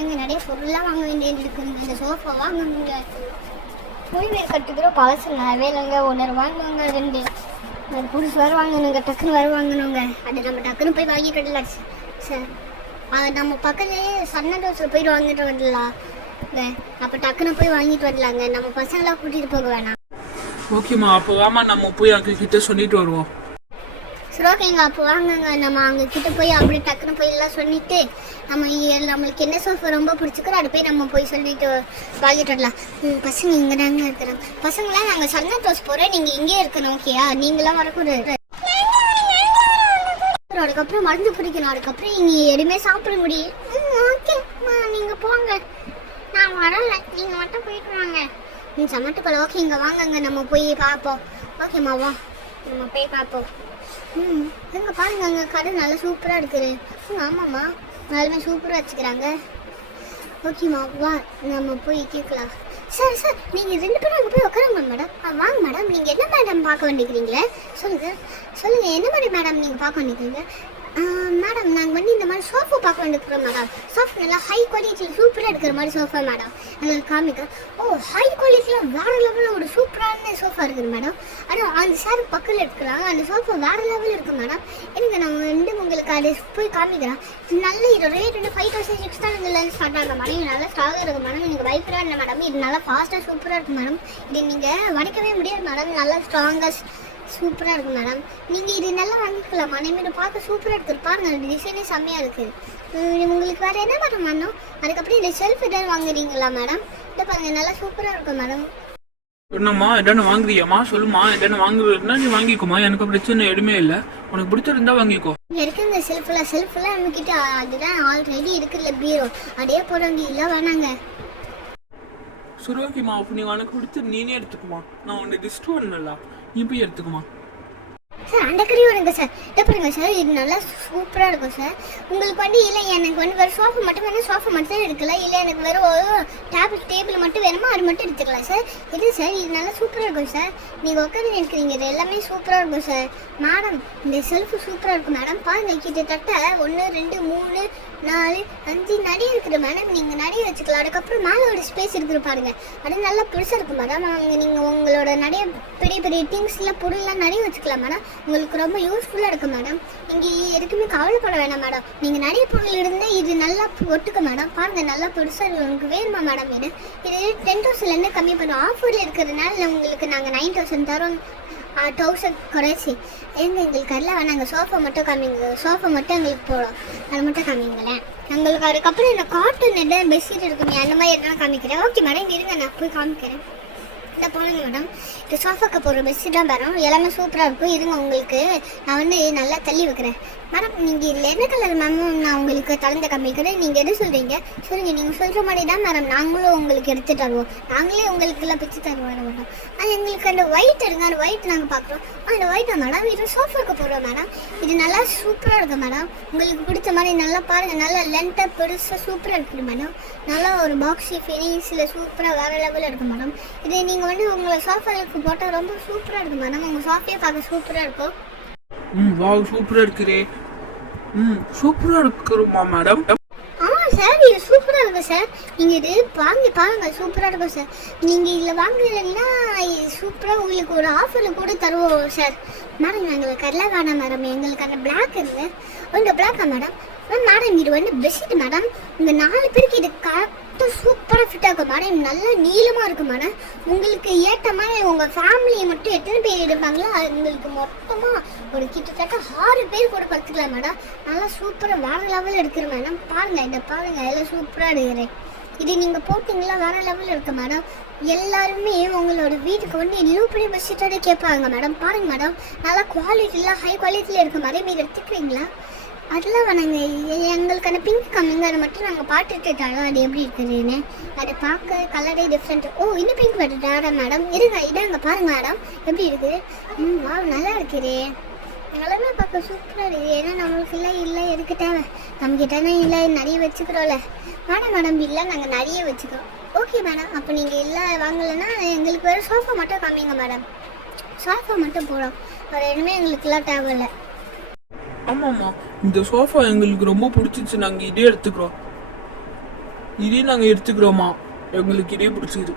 எங்கள் நிறைய பொருளாக வாங்க வேண்டியது இருக்குதுங்க. இந்த சோஃபா வாங்கணுங்க. துணிமேல் கட்டுக்கிற பழசுங்க வேலைங்க. ஒன்று வாங்குவாங்க, 2 அது புதுசு வேறு வாங்கணுங்க. டக்குன்னு வேறு வாங்கணுங்க. அது நம்ம டக்குன்னு போய் வாங்கிட்டு வரலாம் சார். நம்ம பக்கத்துலேயே சன்ன தோசில் போயிட்டு வாங்கிட்டு வரலாம். அப்போ டக்குன்னு போய் வாங்கிட்டு வரலாங்க. நம்ம பசங்களாம் கூட்டிகிட்டு போக வேணாம். ஓகேம்மா, அப்போ வாமா நம்ம போய் அங்கே கிட்ட சொல்லிட்டு வருவோம். சரி ஓகேங்க, அப்போ வாங்கங்க. நம்ம அங்கே கிட்ட போய் அப்படி டக்குன்னு போய் எல்லாம் சொல்லிட்டு நம்மளுக்கு என்ன சோஃபா ரொம்ப பிடிச்சிக்கிறோம் அதை போய் நம்ம போய் சொல்லிட்டு வாங்கிட்டு வரலாம். பசங்க இங்கே தாங்க இருக்கிறாங்க. பசங்களாம் நாங்கள் சன்ன தோசை போகிறோம், நீங்கள் இங்கே இருக்கணும். ஓகேயா? நீங்களாம் வரக்கூடாது. அதுக்கப்புறம் மருந்து பிடிக்கணும். அதுக்கப்புறம் இங்கே எதுவுமே சாப்பிட முடியும். ஓகேம்மா, நீங்கள் போங்க, நான் வரல, நீங்கள் மட்டும் போயிட்டு வாங்க. சமட்டு போல. ஓகே, இங்கே வாங்கங்க, நம்ம போய் பார்ப்போம். ஓகேம்மா, வா நம்ம போய் பார்ப்போம். எங்கே பாருங்க, அங்கே கடை நல்லா சூப்பராக இருக்குது. ஆமாம்மா, எல்லாருமே சூப்பராக வச்சுக்கிறாங்க. ஓகேம்மா, வா நம்ம போய் கேட்கலாம். சார் நீங்கள் 2 பேரும் அங்கே போய் உட்காருங்க மேடம். வாங்க மேடம். நீங்கள் என்ன மேடம் பார்க்க வேண்டிக்கிறீங்களே? சொல்லுங்கள் என்ன மாதிரி மேடம் நீங்கள் பார்க்க வேண்டிக்கிறீங்க? மேடம், நாங்கள் இந்த மாதிரி சோஃபா பார்க்க வேண்டியிருக்கிறோம் மேடம். சோஃபா நல்லா ஹை குவாலிட்டியில் சூப்பராக இருக்கிற மாதிரி சோஃபா மேடம். எங்களுக்கு காமிக்க. ஹை குவாலிட்டியில் வேறு லெவலில் ஒரு சூப்பரான சோஃபா இருக்குது மேடம். ஆனால் அந்த சார் பக்கத்தில் எடுக்கிறாங்க. அந்த சோஃபா வேறு லெவலில் இருக்குது மேடம். எனக்கு நான் உங்களுக்கு அதை போய் காமிக்கிறேன். நல்ல இது ரேட் 5,600 ஸ்டார்ட் ஆகும் மேடம். இது நல்லா ஸ்ட்ராகாக இருக்குது மேடம். எனக்கு பயப்படாது இல்லை மேடம். இது நல்லா ஃபாஸ்ட்டாக சூப்பராக இருக்குது மேடம். இது நீங்கள் வடிக்கவே முடியாது மேடம். நல்லா ஸ்ட்ராங்காக சூப்பராக இருக்குது மேடம். நீங்கள் இது நல்லா வாங்கிக்கலாம் மேடம். இது பார்க்க சூப்பராக இருக்குது பாருங்கள். அந்த டிசைனே செம்மையாக இருக்குது. உங்களுக்கு வேறு என்ன மேடம் வேணும்? அதுக்கப்புறம் இந்த செல்ஃப் எதாவது வாங்குறீங்களா மேடம்? இதை பாருங்கள், நல்லா சூப்பராக இருக்கும் மேடம். என்னம்மா, என்னென்ன வாங்குறியாம்மா? சொல்லுமா, என்னென்ன வாங்குறதுனா நீ வாங்கிக்கோமா. எனக்கு பிரச்சனை எதுவுமே இல்லை. உனக்கு பிடிச்சிருந்தா வாங்கிக்கோ. இருக்குங்க செல்ஃபெல்லாம் நம்மக்கிட்ட அதுதான் ஆல்ரெடி இருக்குல்ல பீரோ. அதே போடுறாங்க. இல்லை வேணாங்க. சரி ஓகேம்மா, அப்போ நீ உனக்கு பிடிச்சி நீனே எடுத்துக்குமா. நான் உன்னை டிஸ்ட் பண்ணல, நீ போய் எடுத்துக்குமா. சார் அந்த கறி வருங்க சார். இதை பாருங்க சார், இது நல்லா சூப்பராக இருக்கும் சார். உங்களுக்கு இல்லை எனக்கு வேறு சோஃபா மட்டும் வேணும். சோஃபா மட்டும் தான் எடுக்கலாம். இல்லை எனக்கு வெறும் டேபிள் மட்டும் வேணுமோ அது மட்டும் எடுத்துக்கலாம் சார். இது சார், இது நல்லா சூப்பராக இருக்கும் சார். நீங்கள் உட்காந்து இருக்கிறீங்க, இது எல்லாமே சூப்பராக இருக்கும் சார். மேடம், இந்த செல்ஃபு சூப்பராக இருக்கும் மேடம். பாருங்கள், கிட்டத்தட்ட 1 2 3 4 5 நிறைய இருக்குது மேடம். நீங்கள் நிறைய வச்சுக்கலாம். அதுக்கப்புறம் மேலே ஒரு ஸ்பேஸ் இருக்குது பாருங்கள். அது நல்லா பெருசாக இருக்கும் மேடம். நீங்கள் உங்களோட நிறைய பெரிய பெரிய திங்ஸ்லாம் பொருள்லாம் நிறைய வச்சுக்கலாம் மேடம். உங்களுக்கு ரொம்ப யூஸ்ஃபுல்லாக இருக்கும் மேடம். நீங்கள் எதுக்குமே கவலைப்பட வேணாம் மேடம். நீங்கள் நிறைய பொருள் இருந்தால் இது நல்லா ஒட்டுக்கும் மேடம். பாருங்கள், நல்லா பெருசாக உங்களுக்கு வேணுமா மேடம்? இது 10,000 கம்மி பண்ணுவோம். ஆஃபரில் இருக்கிறதுனால உங்களுக்கு நாங்கள் 9,000 தரோம். 1,000 குறைச்சி. எங்களுக்கு அதெல்லாம் வேணாங்க. சோஃபா மட்டும் காமிங்க. சோஃபா மட்டும் எங்களுக்கு போடும். அது மட்டும் காமிங்களேன். எங்களுக்கு அதுக்கப்புறம் இந்த காட்டன் எதாவது பெட்ஷீட் இருக்குமே, அந்த மாதிரி எதாவது காமிக்கிறேன். ஓகே மேடம், இருங்க, நான் போய் காமிக்கிறேன். இதை பாருங்க மேடம், இந்த சோஃபாக்கு போடுற பெட்ஷீட்டாக வரும். எல்லாமே சூப்பராக இருக்கும். இருங்க, உங்களுக்கு நான் நல்லா தள்ளி வைக்கிறேன். மேடம், நீங்கள் இதில் என்ன கலர் மேம்? நான் உங்களுக்கு தகுந்த காமிக்கிறேன். நீங்கள் எது சொல்கிறீங்க சொல்லுங்கள். நீங்கள் சொல்கிற மாதிரி தான் மேடம் நாங்களும் உங்களுக்கு எடுத்து தருவோம். நாங்களே உங்களுக்கெல்லாம் பிச்சு தருவோம் மேடம். அது எங்களுக்கு அந்த ஒயிட் இருங்க, அந்த ஒயிட் நாங்கள் பார்க்குறோம். அந்த ஒயிட்டா மேடம்? இது சோஃபாக்கு போடுறோம் மேடம். இது நல்லா சூப்பராக இருக்கும் மேடம். உங்களுக்கு பிடிச்ச மாதிரி நல்லா பாருங்கள். நல்லா லென்த்தாக பெருசாக சூப்பராக இருக்குது மேடம். நல்லா ஒரு பாக்ஸி ஃபினிஷில் சூப்பராக வேறு லெவலில் இருக்கும் மேடம். இது நீங்கள் உங்களை சோஃபாவுக்கு போட்டால் ரொம்ப சூப்பராக இருக்கும் மேடம். உங்கள் சோஃபாவே பார்க்க சூப்பராக இருக்கும். வா, சூப்பராக இருக்கிறே. சூப்பராக இருக்குமா மேடம்? ஆமாம் சார், இது சூப்பராக இருக்கும் சார். நீங்கள் இது வாங்கி பாருங்கள், சூப்பராக இருக்கும் சார். நீங்கள் இதில் வாங்குறீங்கன்னா சூப்பராக உங்களுக்கு ஒரு ஆஃபரில் கூட தருவோம் சார். மேடம், எங்களுக்கு அதெல்லாம் வேணாம் மேடம். எங்களுக்கு அந்த பிளாக் இருக்குது. உங்கள் பிளாக்கா மேடம்? மேடம், இது பெட்ஷீட் மேடம். உங்கள் 4 பேருக்கு இது கரெக்டாக சூப்பராக ஃபிட்டாக இருக்கும் மேடம். நல்லா நீளமாக இருக்கும் மேடம். உங்களுக்கு ஏற்ற மாதிரி உங்கள் ஃபேமிலியை மட்டும் எத்தனை பேர் எடுப்பாங்களோ உங்களுக்கு மொத்தமாக ஒரு கிட்டத்தட்ட 6 பேர் கூட படுத்துக்கலாம் மேடம். நல்லா சூப்பராக வேறு லெவலில் எடுக்கிற மேடம். பாருங்கள், இதை பாருங்கள், எல்லாம் சூப்பராக எடுக்கிறேன். இது நீங்கள் போட்டிங்களா வேறு லெவலில் இருக்கு மேடம். எல்லாருமே உங்களோட வீட்டுக்கு இவ்வளோ பெரிய பெட்ஷீட்டோட கேட்பாங்க மேடம். பாருங்கள் மேடம், நல்லா குவாலிட்டியில் ஹை குவாலிட்டியில் இருக்குது மேடம். இது எடுத்துக்கிறீங்களா? அதெல்லாம் வேணாங்க. எங்களுக்கு அந்த பிங்க் கம்மிங்க, அதை மட்டும் நாங்கள் பார்த்துட்டு தரோம். அது எப்படி இருக்குதுன்னு அதை பார்க்க கலரே டிஃப்ரெண்ட். இன்னும் பிங்க் பார்த்துட்டாரா மேடம்? இருங்க, இதாங்க பாருங்க மேடம், எப்படி இருக்குது? வா, நல்லா இருக்குது. எல்லாமே பார்க்க சூப்பராக இருக்குது. ஏன்னா நம்மளுக்கு இல்லை எதுக்கு தேவை? நம்மக்கிட்டே இல்லை, நிறைய வச்சுக்கிறோம்ல. வேணாம் மேடம், இல்லை நாங்கள் நிறைய வச்சுக்கிறோம். ஓகே மேடம், அப்போ நீங்கள் இல்லை வாங்கலைன்னா எங்களுக்கு வேறு சோஃபா மட்டும் காமிங்க மேடம். சோஃபா மட்டும் போடும், வேறு எதுவுமே எங்களுக்குலாம் தேவையில்லை. ஆமாம்மா, இந்த சோஃபா எங்களுக்கு ரொம்ப பிடிச்சிச்சு. நாங்கள் இதே எடுத்துக்கிறோம். இதே நாங்கள் எடுத்துக்கிறோமா, எங்களுக்கு இதே பிடிச்சிது.